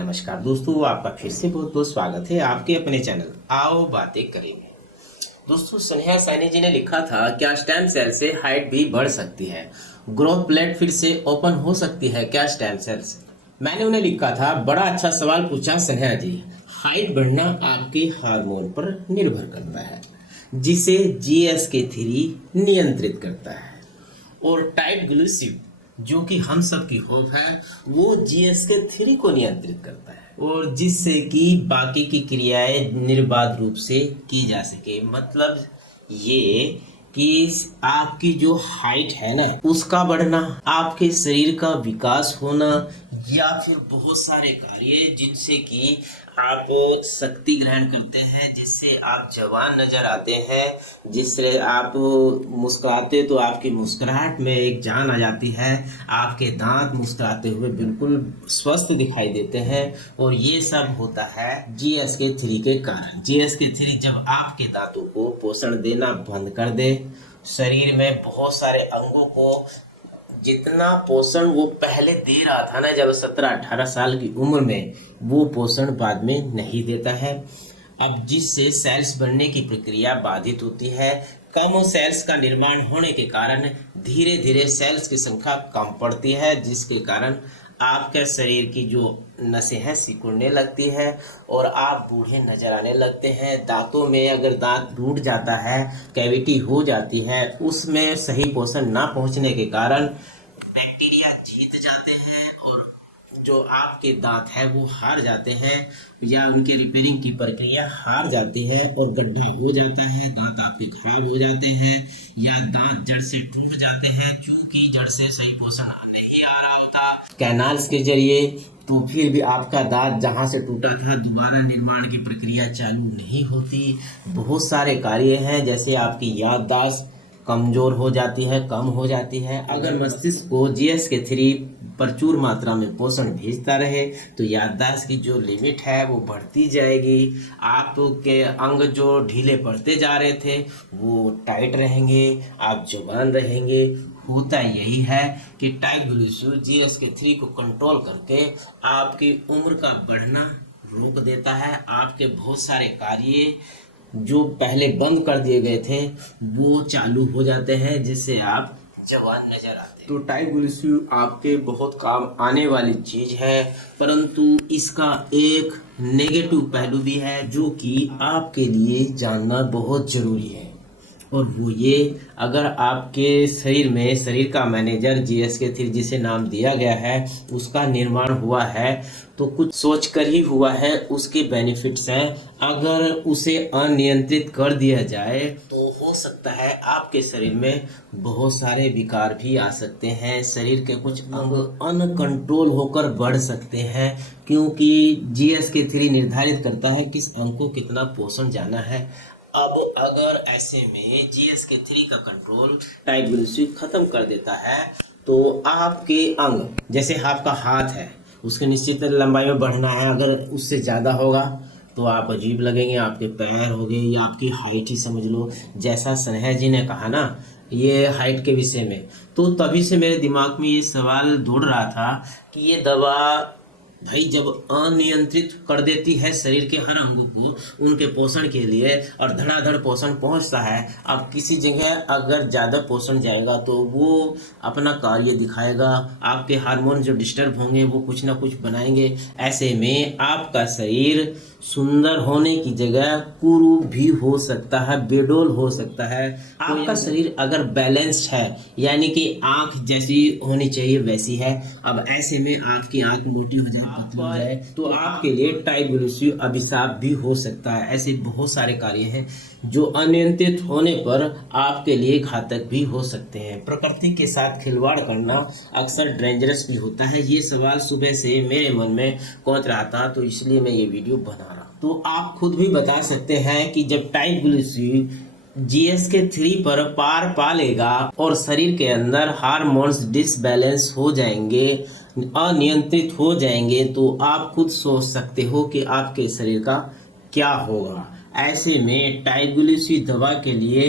नमस्कार दोस्तों, आपका फिर से बहुत बहुत स्वागत है आपके अपने चैनल आओ बातें करेंगे। दोस्तों, स्नेहा साइनी जी ने लिखा था, क्या स्टेम सेल से हाइट भी बढ़ सकती है? ग्रोथ प्लेट फिर से ओपन हो सकती है क्या स्टेम सेल से? मैंने उन्हें लिखा था, बड़ा अच्छा सवाल पूछा स्नेहा जी। हाइट बढ़ना आपके हार्मोन पर निर्भर करता है, जिसे GSK3 नियंत्रित करता है, और टाइट ग्लूसिव जो कि हम सब की होप है, वो GSK3 को नियंत्रित करता है, और जिससे कि बाकी की क्रियाएं निर्बाध रूप से की जा सके। मतलब ये कि आपकी जो हाइट है ना, उसका बढ़ना, आपके शरीर का विकास होना, या फिर बहुत सारे कार्य जिनसे कि आप शक्ति ग्रहण करते हैं, जिससे आप जवान नजर आते हैं, जिससे आप मुस्कुराते तो आपकी मुस्कुराहट में एक जान आ जाती है, आपके दांत मुस्कुराते हुए बिल्कुल स्वस्थ दिखाई देते हैं। और ये सब होता है GSK3 के कारण। GSK3 जब आपके दांतों को पोषण देना बंद कर दे, शरीर में बहुत सारे अंगों को जितना पोषण वो पहले दे रहा था ना, जब 17-18 साल की उम्र में, वो पोषण बाद में नहीं देता है। अब जिससे सेल्स बनने की प्रक्रिया बाधित होती है। कम सेल्स का निर्माण होने के कारण धीरे धीरे सेल्स की संख्या कम पड़ती है, जिसके कारण आपके शरीर की जो नसें हैं सिकुड़ने लगती है और आप बूढ़े नजर आने लगते हैं। दांतों में अगर दांत टूट जाता है, कैविटी हो जाती है, उसमें सही पोषण ना पहुंचने के कारण बैक्टीरिया जीत जाते हैं और जो आपके दांत है वो हार जाते हैं, या उनके रिपेयरिंग की प्रक्रिया हार जाती है और गड्ढा हो जाता है, दांत आपके खराब हो जाते हैं, या दांत जड़ से टूट जाते हैं क्योंकि जड़ से सही पोषण नहीं आ रहा होता कैनाल्स के जरिए। तो फिर भी आपका दांत जहां से टूटा था दोबारा निर्माण की प्रक्रिया चालू नहीं होती। बहुत सारे कार्य हैं, जैसे आपकी याददाश्त कमजोर हो जाती है, कम हो जाती है। अगर मस्तिष्क को GSK3 प्रचुर मात्रा में पोषण भेजता रहे तो याददाश्त की जो लिमिट है वो बढ़ती जाएगी। आपके अंग जो ढीले पड़ते जा रहे थे वो टाइट रहेंगे, आप जवान रहेंगे। होता यही है कि टाइट ग्लूकोज GSK3 को कंट्रोल करके आपकी उम्र का बढ़ना रोक देता है। आपके बहुत सारे कार्य जो पहले बंद कर दिए गए थे वो चालू हो जाते हैं, जिससे आप जवान नजर आते हैं। तो टाइट ग्लूकोज आपके बहुत काम आने वाली चीज है, परंतु इसका एक नेगेटिव पहलू भी है जो कि आपके लिए जानना बहुत जरूरी है, और वो ये, अगर आपके शरीर में शरीर का मैनेजर GSK3 जिसे नाम दिया गया है उसका निर्माण हुआ है तो कुछ सोच कर ही हुआ है, उसके बेनिफिट्स हैं। अगर उसे अनियंत्रित कर दिया जाए तो हो सकता है आपके शरीर में बहुत सारे विकार भी आ सकते हैं, शरीर के कुछ अंग अनकंट्रोल होकर बढ़ सकते हैं, क्योंकि GSK3 निर्धारित करता है किस अंग को कितना पोषण जाना है। अब अगर ऐसे में GSK3 का कंट्रोल टाइट ग्लूकोज खत्म कर देता है तो आपके अंग, जैसे आपका हाथ है उसके निश्चित लंबाई में बढ़ना है, अगर उससे ज़्यादा होगा तो आप अजीब लगेंगे। आपके पैर हो गए या आपकी हाइट ही समझ लो, जैसा स्नेहा जी ने कहा ना ये हाइट के विषय में, तो तभी से मेरे दिमाग में ये सवाल दौड़ रहा था कि ये दवा भाई जब अनियंत्रित कर देती है शरीर के हर अंगों को उनके पोषण के लिए और धड़ाधड़ पोषण पहुंचता है, अब किसी जगह अगर ज़्यादा पोषण जाएगा तो वो अपना कार्य दिखाएगा, आपके हार्मोन जो डिस्टर्ब होंगे वो कुछ ना कुछ बनाएंगे। ऐसे में आपका शरीर सुंदर होने की जगह कुरूप भी हो सकता है, बेडोल हो सकता है। आपका शरीर अगर बैलेंस्ड है, यानी कि आंख जैसी होनी चाहिए वैसी है, अब ऐसे में आपकी आंख मोटी हो जाए, पतली हो जाए, तो आपके लिए टाइट ग्लूकोज अभिशाप भी हो सकता है। ऐसे बहुत सारे कार्य हैं जो अनियंत्रित होने पर आपके लिए घातक भी हो सकते हैं। प्रकृति के साथ खिलवाड़ करना अक्सर डेंजरस भी होता है। ये सवाल सुबह से मेरे मन में कौंच रहा था, तो इसलिए मैं ये वीडियो बना रहा हूँ। तो आप खुद भी बता सकते हैं कि जब टाइट ग्लूकोज GSK3 पर पार पा लेगा और शरीर के अंदर हार्मोन्स डिसबैलेंस हो जाएंगे, अनियंत्रित हो जाएंगे, तो आप खुद सोच सकते हो कि आपके शरीर का क्या होगा। ऐसे में टाइट ग्लूकोज दवा के लिए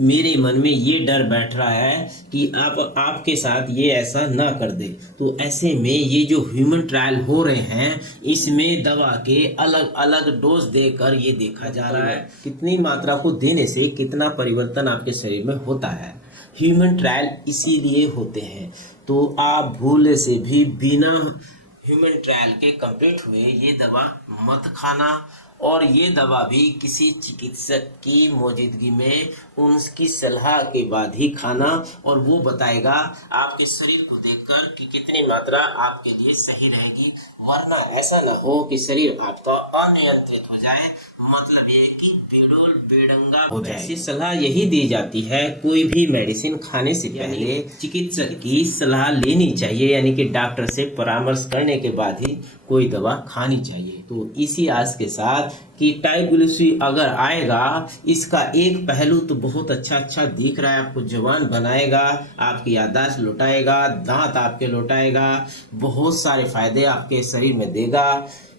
मेरे मन में ये डर बैठ रहा है कि आपके साथ ये ऐसा ना कर दे। तो ऐसे में ये जो ह्यूमन ट्रायल हो रहे हैं, इसमें दवा के अलग अलग डोज देकर ये देखा जा रहा है कितनी मात्रा को देने से कितना परिवर्तन आपके शरीर में होता है। ह्यूमन ट्रायल इसीलिए होते हैं। तो आप भूल से भी बिना ह्यूमन ट्रायल के कंप्लीट हुए ये दवा मत खाना, और ये दवा भी किसी चिकित्सक की मौजूदगी में उनकी सलाह के बाद ही खाना, और वो बताएगा आपके शरीर को देखकर कि कितनी मात्रा आपके लिए सही रहेगी। वरना ऐसा ना हो कि शरीर आपका अनियंत्रित हो जाए, मतलब ये कि बेडोल बेडंगा हो जाए। ऐसी सलाह यही दी जाती है, कोई भी मेडिसिन खाने से पहले चिकित्सक की सलाह लेनी चाहिए, यानी कि डॉक्टर से परामर्श करने के बाद ही कोई दवा खानी चाहिए। तो इसी आस के साथ कि टाइप ग्लूकोसिस अगर आएगा, इसका एक पहलू तो बहुत अच्छा दिख रहा है, आपको जवान बनाएगा, आपकी याददाश्त लौटाएगा, दांत आपके लौटाएगा, बहुत सारे फायदे आपके शरीर में देगा।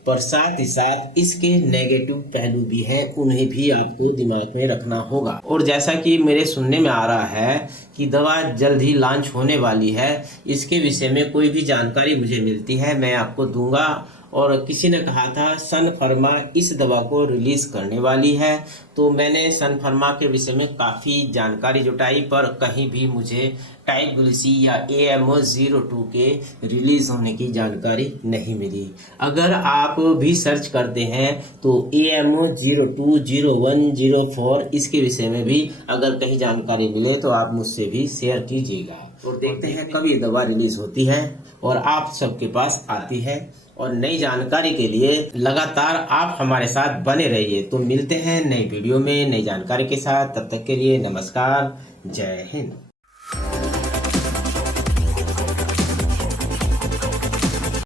पर साथ ही साथ इसके नेगेटिव पहलू भी हैं, उन्हें भी आपको दिमाग में रखना होगा। और जैसा कि मेरे सुनने में आ रहा है कि दवा जल्द ही लॉन्च होने वाली है, इसके विषय में कोई भी जानकारी मुझे मिलती है मैं आपको दूंगा। और किसी ने कहा था सन फार्मा इस दवा को रिलीज करने वाली है, तो मैंने सन फार्मा के विषय में काफ़ी जानकारी जुटाई, पर कहीं भी मुझे टाइप ग्लूकोसिस या AMO02 के रिलीज होने की जानकारी नहीं मिली। अगर आप भी सर्च करते हैं तो AMO02, 01, 04 इसके विषय में भी अगर कहीं जानकारी मिले तो आप मुझसे भी शेयर कीजिएगा। और देखते हैं कब ये दवा रिलीज होती है और आप सबके पास आती है। और नई जानकारी के लिए लगातार आप हमारे साथ बने रहिए। तो मिलते हैं नई वीडियो में नई जानकारी के साथ, तब तक के लिए नमस्कार, जय हिंद।